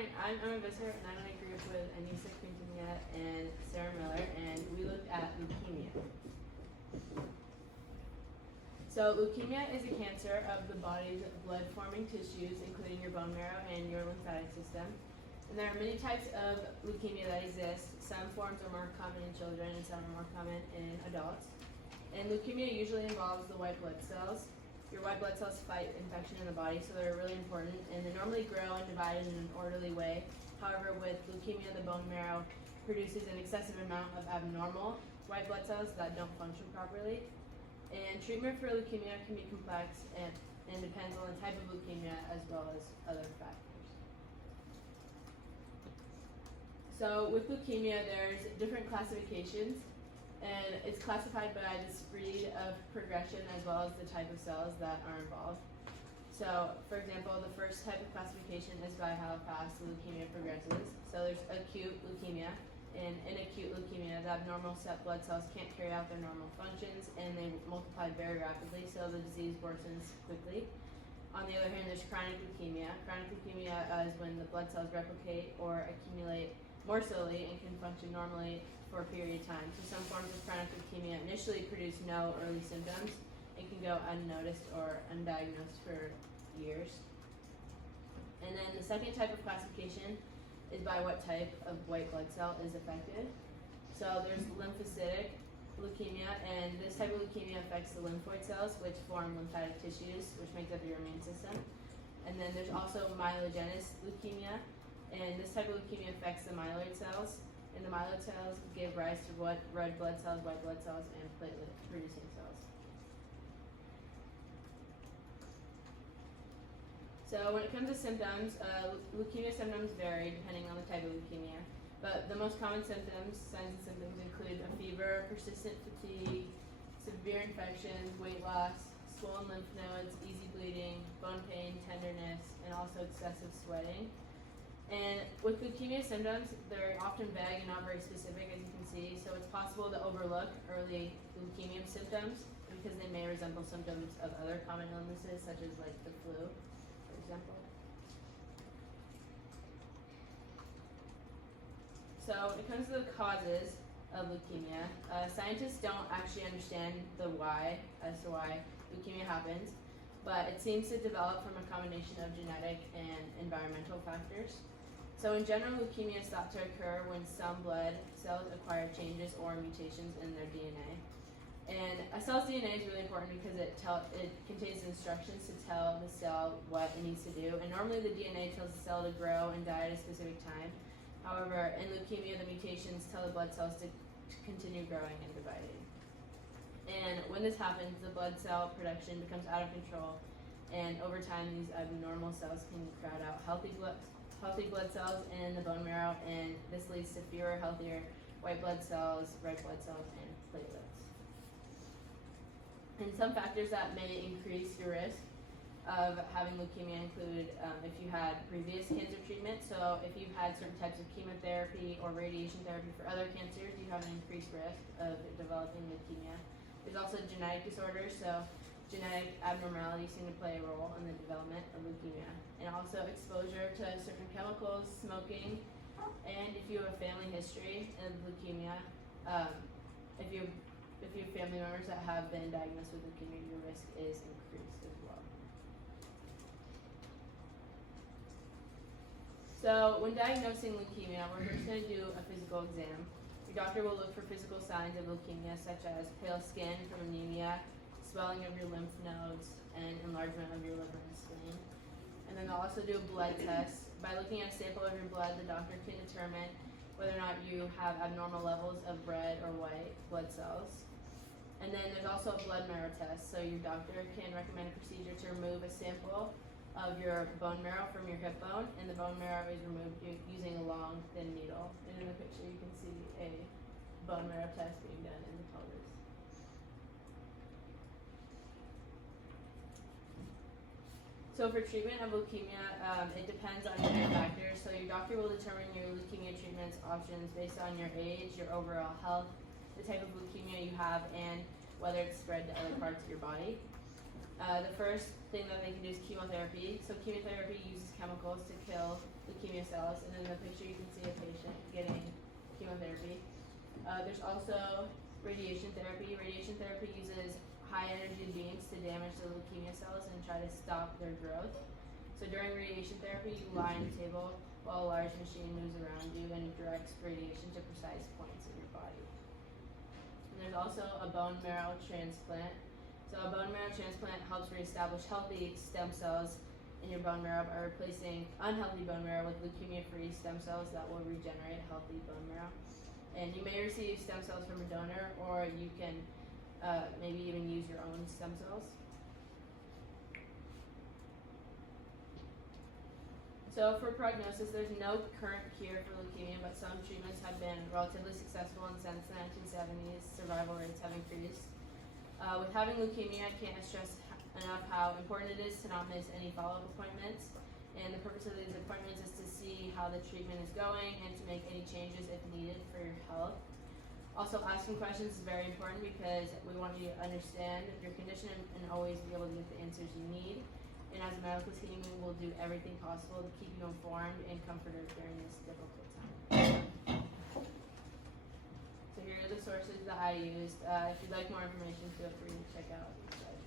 morning. I'm Emma Visser, and I'm in a group with Anissa Quintanilla and Sarah Miller, and we looked at leukemia. So leukemia is a cancer of the body's blood-forming tissues, including your bone marrow and your lymphatic system. And there are many types of leukemia that exist. Some forms are more common in children, and some are more common in adults. And leukemia usually involves the white blood cells. Your white blood cells fight infection in the body, so they're really important, and they normally grow and divide in an orderly way. However, with leukemia, the bone marrow produces an excessive amount of abnormal white blood cells that don't function properly. And treatment for leukemia can be complex and depends on the type of leukemia as well as other factors. So with leukemia, there's different classifications. And it's classified by the speed of progression as well as the type of cells that are involved. So, for example, the first type of classification is by how fast the leukemia progresses. So there's acute leukemia, and in acute leukemia, the abnormal blood cells can't carry out their normal functions, and they multiply very rapidly, so the disease worsens quickly. On the other hand, there's chronic leukemia. Chronic leukemia is when the blood cells replicate or accumulate more slowly and can function normally for a period of time. So some forms of chronic leukemia initially produce no early symptoms and can go unnoticed or undiagnosed for years. And then the second type of classification is by what type of white blood cell is affected. So there's lymphocytic leukemia, and this type of leukemia affects the lymphoid cells, which form lymphatic tissues, which makes up your immune system. And then there's also myelogenous leukemia, and this type of leukemia affects the myeloid cells. And the myeloid cells give rise to red blood cells, white blood cells, and platelet-producing cells. So when it comes to symptoms, leukemia symptoms vary depending on the type of leukemia. But the most common symptoms, signs and symptoms include a fever, persistent fatigue, severe infections, weight loss, swollen lymph nodes, easy bleeding, bone pain, tenderness, and also excessive sweating. And with leukemia symptoms, they're often vague and not very specific, as you can see, so it's possible to overlook early leukemia symptoms because they may resemble symptoms of other common illnesses, such as like the flu, for example. So when it comes to the causes of leukemia, scientists don't actually understand the why as to why leukemia happens, but it seems to develop from a combination of genetic and environmental factors. So in general, leukemia is thought to occur when some blood cells acquire changes or mutations in their DNA. And a cell's DNA is really important because it contains instructions to tell the cell what it needs to do. And normally the DNA tells the cell to grow and die at a specific time. However, in leukemia, the mutations tell the blood cells to continue growing and dividing. And when this happens, the blood cell production becomes out of control. And over time, these abnormal cells can crowd out healthy blood cells in the bone marrow, and this leads to fewer, healthier white blood cells, red blood cells, and platelets. And some factors that may increase your risk of having leukemia include if you had previous cancer treatment. So if you've had certain types of chemotherapy or radiation therapy for other cancers, you have an increased risk of developing leukemia. There's also genetic disorders, so genetic abnormalities seem to play a role in the development of leukemia. And also exposure to certain chemicals, smoking, and if you have a family history of leukemia, if you have family members that have been diagnosed with leukemia, your risk is increased as well. So when diagnosing leukemia, we're first going to do a physical exam. Your doctor will look for physical signs of leukemia, such as pale skin from anemia, swelling of your lymph nodes, and enlargement of your liver and spleen. And then they'll also do a blood test. By looking at a sample of your blood, the doctor can determine whether or not you have abnormal levels of red or white blood cells. And then there's also a blood marrow test. So your doctor can recommend a procedure to remove a sample of your bone marrow from your hip bone, and the bone marrow is removed using a long, thin needle. And in the picture you can see a bone marrow test being done in the pelvis. So for treatment of leukemia, it depends on your factors. So your doctor will determine your leukemia treatment options based on your age, your overall health, the type of leukemia you have, and whether it's spread to other parts of your body. The first thing that they can do is chemotherapy. So chemotherapy uses chemicals to kill leukemia cells, and in the picture you can see a patient getting chemotherapy. There's also radiation therapy. Radiation therapy uses high energy beams to damage the leukemia cells and try to stop their growth. So during radiation therapy, you lie on a table while a large machine moves around you and directs radiation to precise points in your body. And there's also a bone marrow transplant. So a bone marrow transplant helps reestablish healthy stem cells in your bone marrow by replacing unhealthy bone marrow with leukemia-free stem cells that will regenerate healthy bone marrow. And you may receive stem cells from a donor, or you can maybe even use your own stem cells. So for prognosis, there's no current cure for leukemia, but some treatments have been relatively successful, and since the 1970s, survival rates have increased. With having leukemia, I can't stress enough how important it is to not miss any follow-up appointments. And the purpose of these appointments is to see how the treatment is going and to make any changes if needed for your health. Also, asking questions is very important because we want you to understand your condition and always be able to get the answers you need. And as a medical team, we will do everything possible to keep you informed and comforted during this difficult time. So here are the sources that I used. If you'd like more information, feel free to check out these guys.